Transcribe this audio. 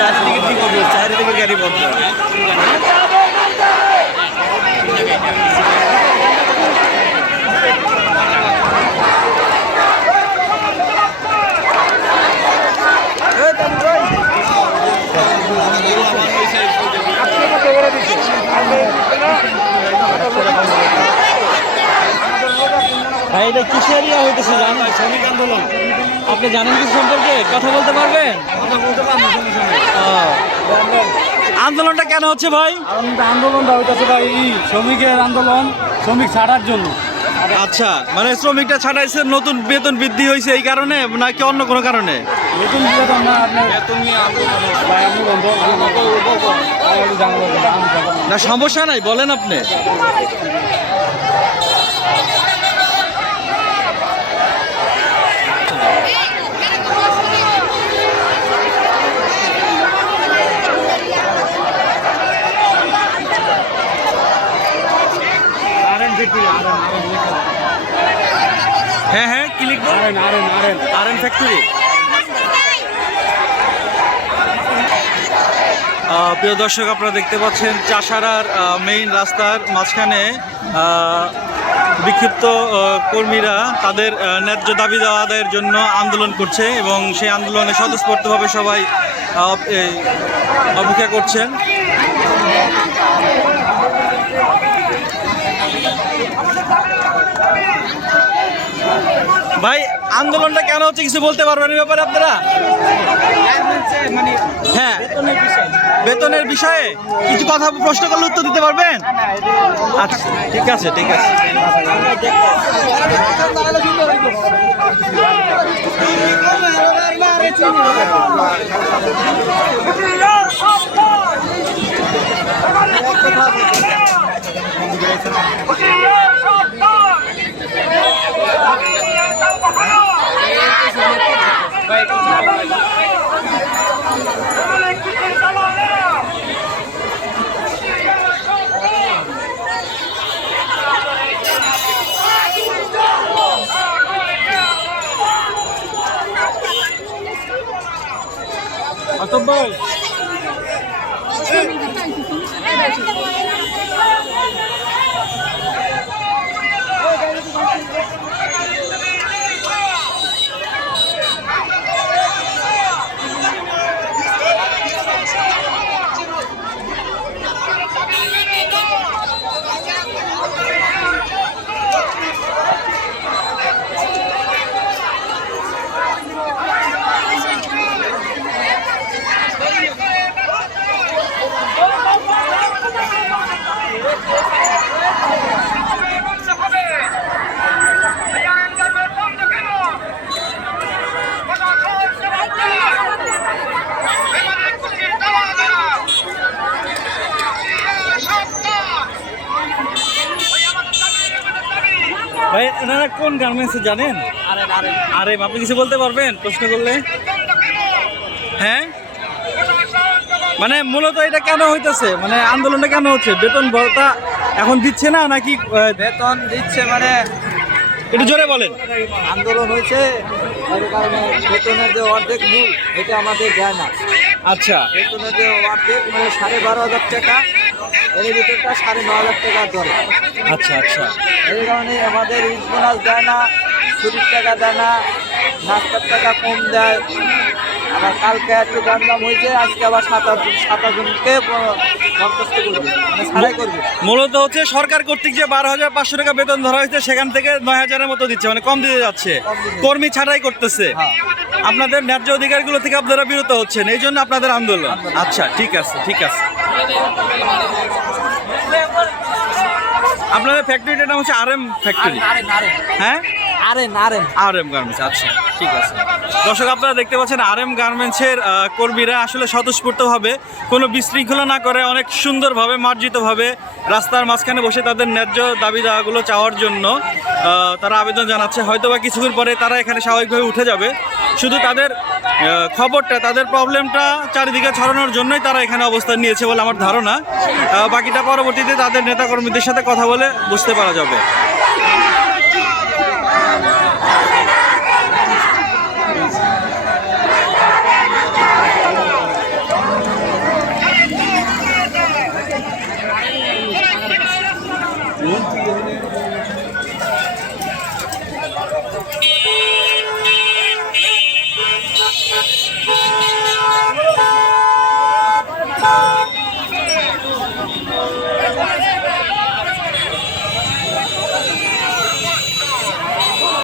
চারিদিকে কি করবে চারিদিকে গাড়ি বন্ধ। ভাই এটা কিসের ইয়া হইতেছে? জানেন? শ্রমিক আন্দোলন। আপনি জানেন কি সম্পর্কে? কথা বলতে পারবেন? ও। আন্দোলনটা কেন হচ্ছে ভাই? আন্দোলনটা হইতেছে ভাই শ্রমিকের আন্দোলন শ্রমিক ছাড়ার জন্য। আচ্ছা মানে শ্রমিকটা ছাড়াইছে নতুন বেতন বৃদ্ধি হয়েছে এই কারণে নাকি অন্য কোনো কারণে? নতুন বেতন না আপনার বেতন নিয়ে না সমস্যা নাই বলেন আপনি আরেন ফ্যাক্টরি আরেন আরেন হ্যাঁ আরেন আরেন আরেন আর এন ফ্যাক্টরি প্রিয় দর্শক, আপনারা দেখতে পাচ্ছেন চাষারার মেইন রাস্তার মাঝখানে বিক্ষিপ্ত কর্মীরা তাদের ন্যায্য দাবি আদায়ের জন্য আন্দোলন করছে এবং সেই আন্দোলনে স্বতঃস্ফূর্তভাবে সবাই অপেক্ষা করছেন। ভাই, আন্দোলনটা কেন হচ্ছে কিছু বলতে পারবেন ব্যাপারে আপনারা? হ্যাঁ। বেতনের বিষয়ে কিছু কথা প্রশ্ন করলে উত্তর দিতে পারবেন? আচ্ছা ঠিক আছে ঠিক আছে। ভাই ভাই এনারা কোন গার্মেন্টস জানেন? আরে আপনি কিছু বলতে পারবেন? প্রশ্ন করলে? হ্যাঁ? মানে মূলত এটা কেন হইতেছে? মানে আন্দোলনটা কেন হচ্ছে? বেতন ভাতা এখন দিচ্ছে না নাকি বেতন দিচ্ছে মানে একটু জোরে বলেন। আন্দোলন হয়েছে কারণে বেতনের যে অর্ধেক মূল এটা আমাদের দেয় না। আচ্ছা। বেতনের যে অর্ধেক মানে সাড়ে বারো হাজার টাকা এর ভিতরটা সাড়ে ন লাখ টাকা ধরে আচ্ছা আচ্ছা। এই কারণে আমাদের ইট দেয় না ছুটির টাকা দেয় না নাস্তার টাকা কম দেয়। আবার কালকে একটু দাম দাম হয়েছে আজকে আবার সাতাশ সাতাশ জনকে মূলত হচ্ছে সরকার কর্তৃক যে বারো হাজার পাঁচশো টাকা বেতন ধরা হয়েছে সেখান থেকে নয় হাজারের মতো দিচ্ছে মানে কম দিতে যাচ্ছে। কর্মী ছাড়াই করতেছে। হ্যাঁ। আপনাদের ন্যায্য অধিকারগুলো থেকে আপনারা বিরত হচ্ছেন এই জন্য আপনাদের আন্দোলন। আচ্ছা ঠিক আছে ঠিক আছে। আপনাদের ফ্যাক্টরিটার নাম হচ্ছে আর এম ফ্যাক্টরি হ্যাঁ? আরে নারে আর এম গার্মেন্টস আচ্ছা ঠিক আছে। দর্শক, আপনারা দেখতে পাচ্ছেন আর এম গার্মেন্টসের কর্মীরা আসলে স্বতঃস্ফূর্তভাবে কোনো বিশৃঙ্খলা না করে অনেক সুন্দরভাবে, মার্জিতভাবে রাস্তার মাঝখানে বসে তাদের ন্যায্য দাবি দাওয়াগুলো চাওয়ার জন্য তারা আবেদন জানাচ্ছে। হয়তো বা কিছুক্ষণ পরে তারা এখানে স্বাভাবিকভাবে উঠে যাবে। শুধু তাদের খবরটা, তাদের প্রবলেমটা চারিদিকে ছড়ানোর জন্যই তারা এখানে অবস্থান নিয়েছে বলে আমার ধারণা। বাকিটা পরবর্তীতে তাদের নেতাকর্মীদের সাথে কথা বলে বুঝতে পারা যাবে।